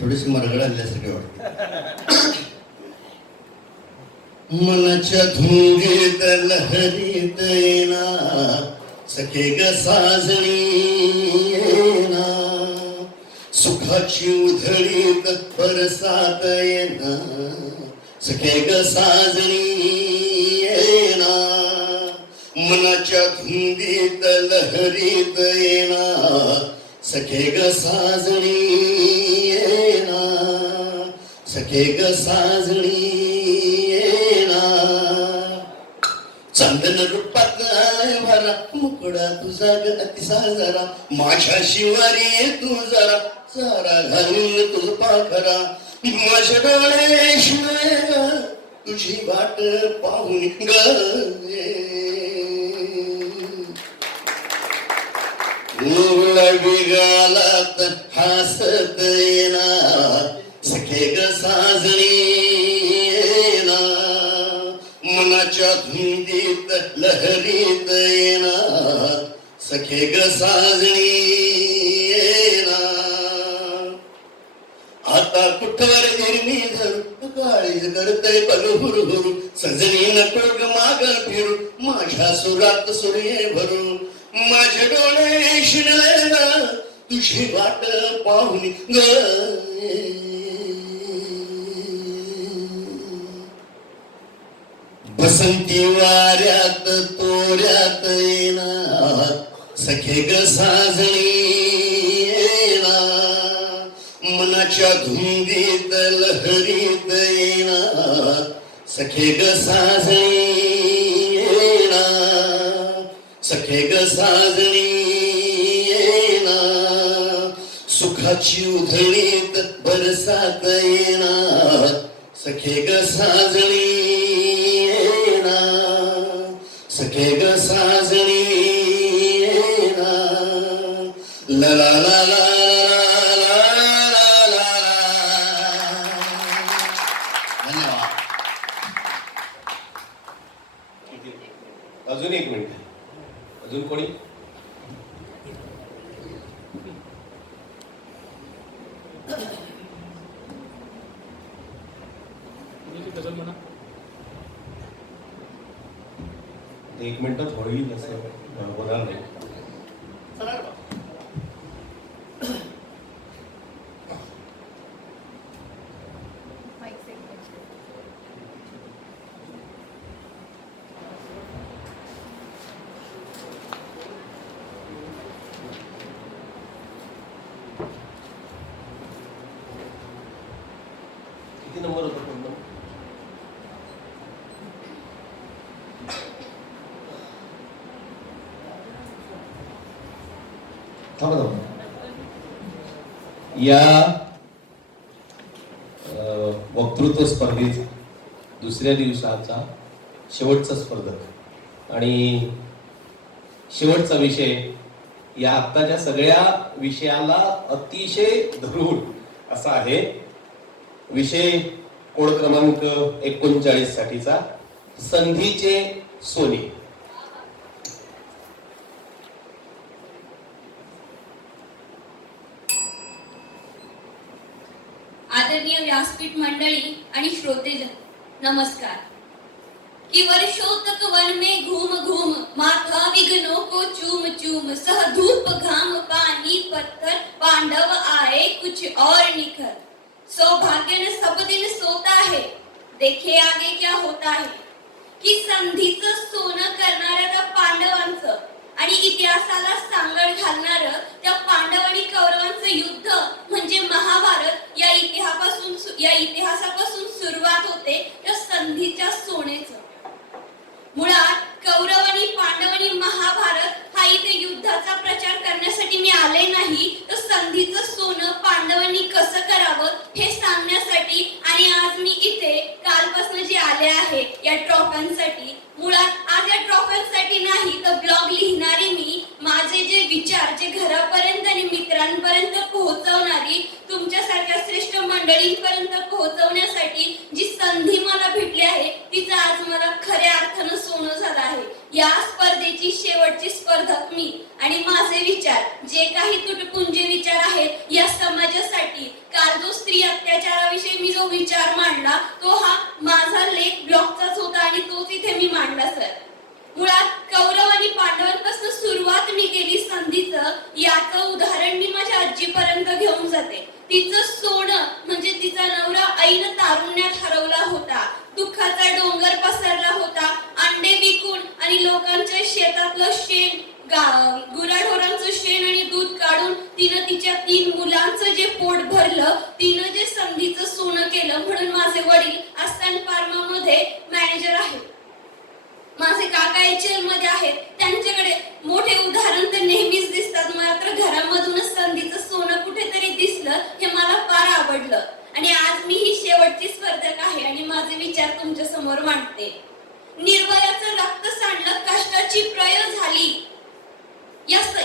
थोडीशी मरगड आल्यासारखी वाटते. मनाच्या धुंदीत लहरीत येना सखे ग साजणी येना, सुखाची उधळीत परसात येना सखे ग साजणी येना, मनाच्या धुंदीत लहरीत येना सखे ग साजणी येना, सखे ग साजणी येना, चंदन रूपात भरा मुकडा तुझा ग अतिसा जरा, माझ्या शिवारी तू जरा सारा घालून तुझ पाखरा, माझ्या डोळे शिवाय ग तुझी वाट पाहून ग, बिगालात हसत येना सखे ग साजणी येना, मनाच्या धुंदीत लहरीत येना सखे ग साजणी येना, आता कुठवर निर्मी धरू काळीज करतय पलू हुरहुरू, सजनी नको ग माग फिरू माझ्या सुरात सूर्य भरू, माझे डोळे शिरले तुझी वाट पाहून ग, बसंती वाऱ्यात तोऱ्यात येना सखे ग साजणी येना, मनाच्या धुंदीत लहरीत येना सखे ग साजणी येना, सखे ग साजणी येना, सुखाची उधळीत बरसात येना सखे ग साजणी येना, सखे ग साजणी येना, ला ला ला ला अजून 1 मिनिट. अजून कोणी? एक मिनिटात होईल असं होणार नाही. थांबा थांबा. या वक्तृत्व स्पर्धेत दुसऱ्या दिवसाचा शेवटचा स्पर्धक आणि शेवटचा विषय या आत्ताच्या सगळ्या विषयाला अतिशय धरून असा आहे. विषय कोड क्रमांक 39 साठीचा संधीचे सोने. आदरणीय व्यासपीठ मंडळी आणि श्रोतेजन, नमस्कार. कि वर्षों तक वन में घूम घूम माथा विघ्नों को चूम चूम सह धूप घाम पानी पत्थर पांडव आए कुछ और निखर. सौभाग्य न सब दिन सोता है, देखे आगे क्या होता है. की संधीचं सोनं करणाऱ्या त्या पांडवांचं आणि इतिहासाला सांगड घालणारं त्या पांडव आणि कौरवांचं युद्ध म्हणजे महाभारत या इतिहासापासून सुरुवात होते त्या संधीच्या सोनेचं. मुळात कौरव आणि पांडव आणि महाभारत हा इथे युद्धाचा प्रचार करण्यासाठी मी आले नाही, तर संधीचं सोनं पांडवांनी कसं करावं हे सांगण्यासाठी. आणि आज मी इथे कालपासून जे आले आहे या ट्रॉफ्यांसाठी. मुळात आज या ट्रॉफ्यांसाठी नाही तर ब्लॉग लिहिणारी मी माझे जे विचार जे घरापर्यंत आणि मित्रांपर्यंत पोहोचवणारी तुमच्यासारख्या श्रेष्ठ मंडळींपर्यंत पोहोचवण्यासाठी जी संधी मला भेटली आहे तिचं आज मला खऱ्या अर्थानं सोनं झालं आहे. या स्पर्धेची शेवटची स्पर्धक मी आणि माझे विचार जे काही तुटपुंजे विचार आहेत या समाजासाठी. काल जो स्त्री अत्याचाराविषयी मी जो विचार मांडला तो हा माझा लेख ब्लॉगचाच होता आणि तोच इथे मी मांडला सर. मुळात कौरव आणि पांडवांपासून सुरुवात मी केली संधीचं याचं उदाहरण मी माझ्या आजीपर्यंत घेऊन जाते. तिचं सोनं म्हणजे तिचा नवरा ऐन तारुण्यात हरवला होता. दुःखाचा डोंगर पसरला होता. अंडे विकून आणि लोकांच्या शेतातलं शेण गुराढोरांचं शेण आणि दूध काढून तिनं तिच्या 3 मुलांचं जे पोट भरलं. तिनं जे संधीचं सोनं केलं. म्हणून माझे वडील आस्थान फार्मामध्ये मॅनेजर आहेत. माझे काका एचएल मध्ये आहेत. त्यांच्याकडे मोठे उदाहरण तर नेहमीच दिसतात, मात्र घरामधूनच संधीचं सोनं कुठेतरी दिसलं हे मला फार आवडलं. आणि आज मी ही शेवटची स्पर्धक आहे आणि माझे विचार तुमच्या समोर मांडते. निर्भयाचं रक्त सांडलं, कष्टाची प्रय झाली.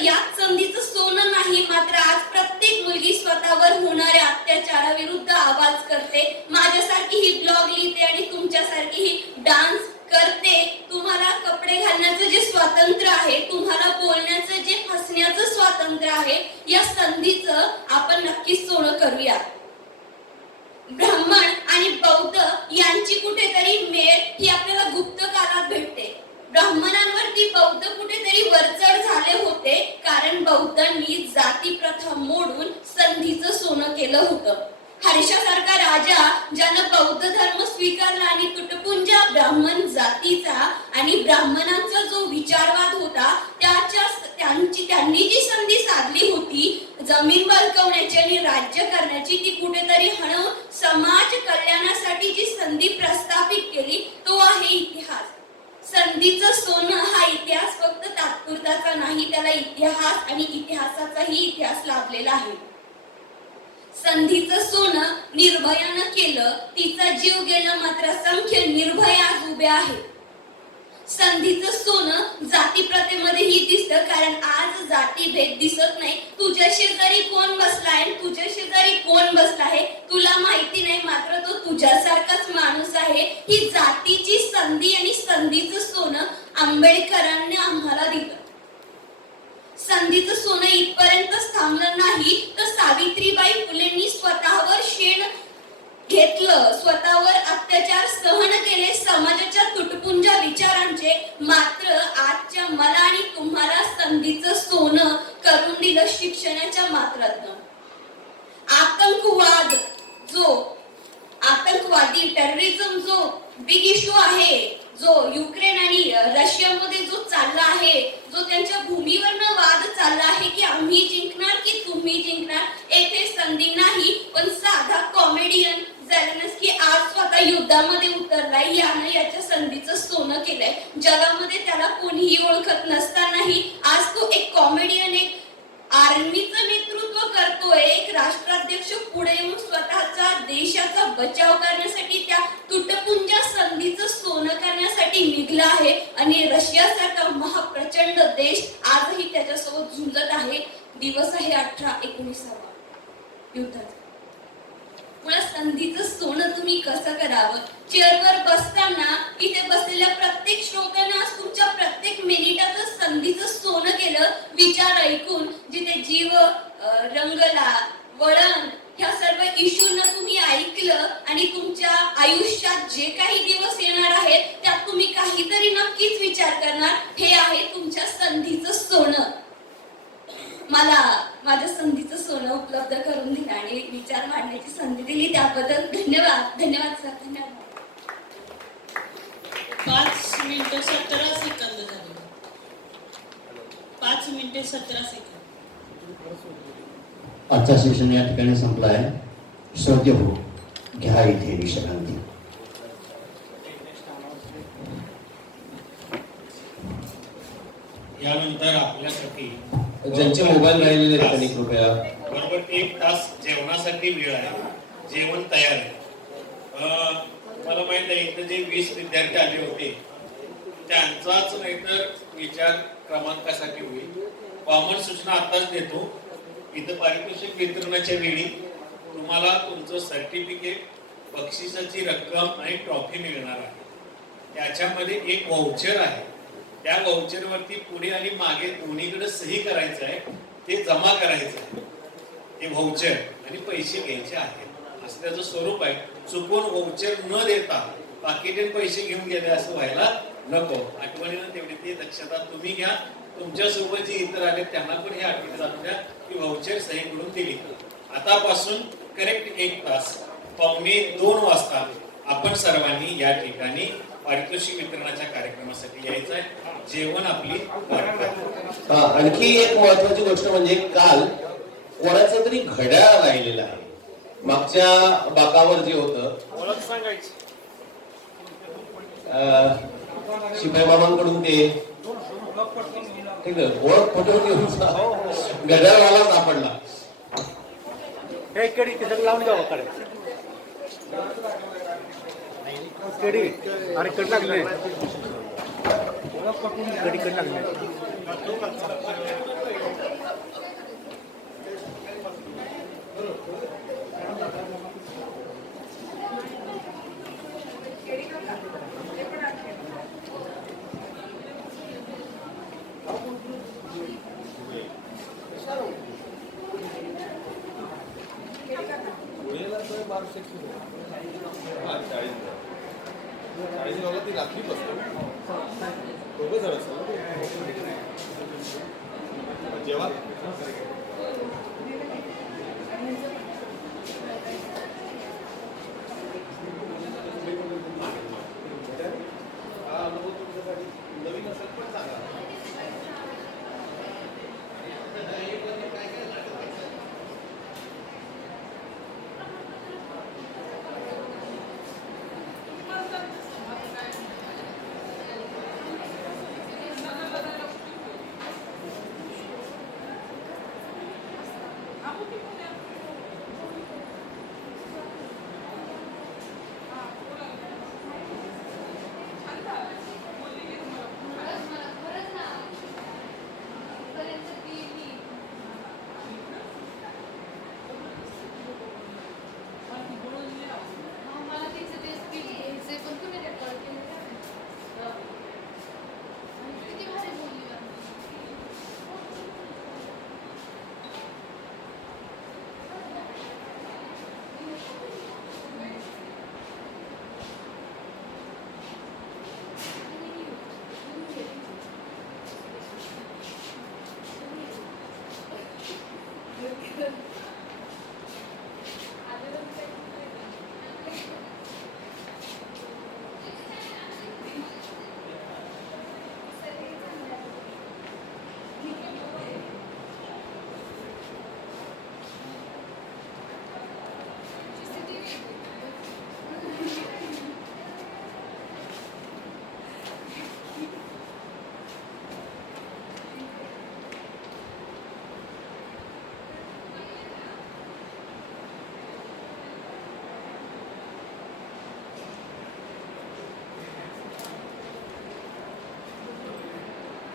यात संधीचं सोनं नाही, मात्र आज प्रत्येक मुलगी स्वतःवर होणाऱ्या अत्याचाराविरुद्ध आवाज करते. माझ्यासारखी ही ब्लॉग लिहिते आणि तुमच्यासारखी ही डान्स करते. तुम्हाला कपडे घालण्याचं जे स्वातंत्र्य आहे, तुम्हाला बोलण्याचं जे हसण्याचं स्वातंत्र्य आहे, या संधीचं आपण नक्कीच सोनं करूया. ब्राह्मण आणि बौद्ध यांची कुठेतरी मेळ ही आपल्याला गुप्त काळात भेटते. ब्राह्मणांवरती बौद्ध कुठेतरी वरचढ झाले होते कारण बौद्धांनी जाती प्रथा मोडून संधीचं सोनं केलं होतं. हर्षासारखा राजा ज्यानं बौद्ध धर्म स्वीकारला आणि तुटपुंजा ब्राह्मण जातीचा आणि ब्राह्मणांचा जो विचारवाद होता त्यांनी जी संधी साधली होती जमीन बळकवण्याची आणि राज्य करण्याची, ती कुठेतरी हणवून समाज कल्याणासाठी जी संधी प्रस्थापित केली तो आहे इतिहास. संधीचं सोनं हा इतिहास फक्त तात्पुरताचा नाही, त्याला इतिहास आणि इतिहासाचाही इतिहास लाभलेला आहे. संधीचं सोनं निर्भयानं केलं, तिचा जीव गेला, मात्र असंख्य निर्भय आज उभे आहेत. संधीचं सोनं जाती प्रथेमध्येही दिसतं कारण आज जातीभेद दिसत नाही. तुझ्या शेजारी कोण बसलाय, तुझ्या शेजारी कोण बसला आहे तुला माहिती नाही, मात्र तो तुझ्यासारखाच माणूस आहे. ही जातीची संधी आणि संधीचं सोनं आंबेडकरांनी आम्हाला दिलं. संधीचं सोनं इथपर्यंतच थांबलं नाही तर सावित्रीबाई फुलेंनी स्वतःवर शेण घेतलं, स्वतःवर अत्याचार सहन केले समाजाच्या तुटपुंजा विचारांचे, मात्र आजच्या मला आणि तुम्हाला संधीचं सोनं करून दिलं शिक्षणाच्या मात्रातनं. आतंकवादी टेररिझम जो बिग इश्यू आहे, जो युक्रेन आणि रशियामध्ये जो चालला आहे, जो त्यांच्या भूमीवरनं वाद चालला आहे की आम्ही जिंकणार की तुम्ही जिंकणार, येथे संधी नाही. पण साधा कॉमेडियन झेलेन्स्की आज स्वतः युद्धामध्ये उतरलाय. यानं याच्या संधीचं सोनं केलंय. जगामध्ये त्याला कोणीही ओळखत नसतानाही आज तो एक कॉमेडियन, एक आर्मीचं नेतृत्व करतोय, एक राष्ट्राध्यक्ष पुढे येऊन स्वतःचा देशाचा बचाव करण्यासाठी त्या तुटपुंज्या संधीचं सोनं करण्यासाठी निघला आहे आणि रशियासारखा महाप्रचंड देश आजही त्याच्यासोबत झुंजत आहे. दिवस आहे 18/19 युद्धाचा. मला संधीचं सोनं तुम्ही कसं करावं? चेअरवर बसताना इथे बसलेल्या प्रत्येक श्रोत्यानं आज तुमच्या प्रत्येक मिनिटाचं संधीचं सोनं केलं. विचार ऐकून जिथे जीव रंगला, वळण ह्या सर्व इश्यूंना तुम्ही ऐकलं आणि तुमच्या आयुष्यात जे काही दिवस येणार आहेत त्यात तुम्ही काहीतरी नक्कीच विचार करणार. हे आहे तुमच्या संधीचं सोनं. मला माझ्या संधीचं सोनं उपलब्ध करून दिलं आणि विचार मांडण्याची संधी दिली त्याबद्दल धन्यवाद. धन्यवाद सर. धन्यवाद. 5 मिनिटं 17 सेकंद झाले. 5 मिनिटे 17 सेकंद. आजचा सेशन या ठिकाणी संपला आहे. श्रोते हो, घ्या इथे विश्रांती. यानंतर आपल्यासाठी ज्यांचे मोबाईल राहिलेले आहेत त्यांनी कृपया बरोबर 1 तास जेवणासाठी वेळ आहे. जेवण तयार आहे. मला माहित आहे इथं जे 20 विद्यार्थी आले होते त्यांचाच नाहीतर विचार क्रमांकासाठी होईल. कॉमन सूचना आताच देतो. इथं पारितोषिक वितरणाच्या वेळी तुम्हाला तुमचं सर्टिफिकेट, बक्षिसाची रक्कम आणि ट्रॉफी मिळणार आहे. त्याच्यामध्ये एक व्हाउचर आहे. त्या व्हाउचरवरती पुढे आणि मागे दोन्हीकडे सही करायचं आहे. ते जमा करायचं आहे. ते व्हाउचर आणि पैसे घ्यायचे आहेत असं त्याचं स्वरूप आहे. चुकून व्हाउचर न देता पाकिटेन पैसे घेऊन गेले असं व्हायला नको. आठवणीनं तेवढी ती दक्षता तुम्ही घ्या. तुमच्यासोबत जे इतर आले त्यांना पण हे आठवण जाणून द्या की व्हाउचर सही करून दिली. आतापासून करेक्ट 1 तास 1:45 वाजता आपण सर्वांनी या ठिकाणी पारितोषिक वितरणाच्या कार्यक्रमासाठी यायचं आहे. जेवण आपली आणखी एक महत्वाची गोष्ट म्हणजे काल कोणाचं तरी घड्याळ राहिलेलं आहे. मागच्या बाकावर जे होतं शिपाई मामांकडून ते ठीक आहे ओळख फोटो घेऊन घड्याळवाला सापडला. लावून द्यावं कडे अरे कट लागले कडी कट लागले. रात्री बसतो दोघं जण असतो जेव्हा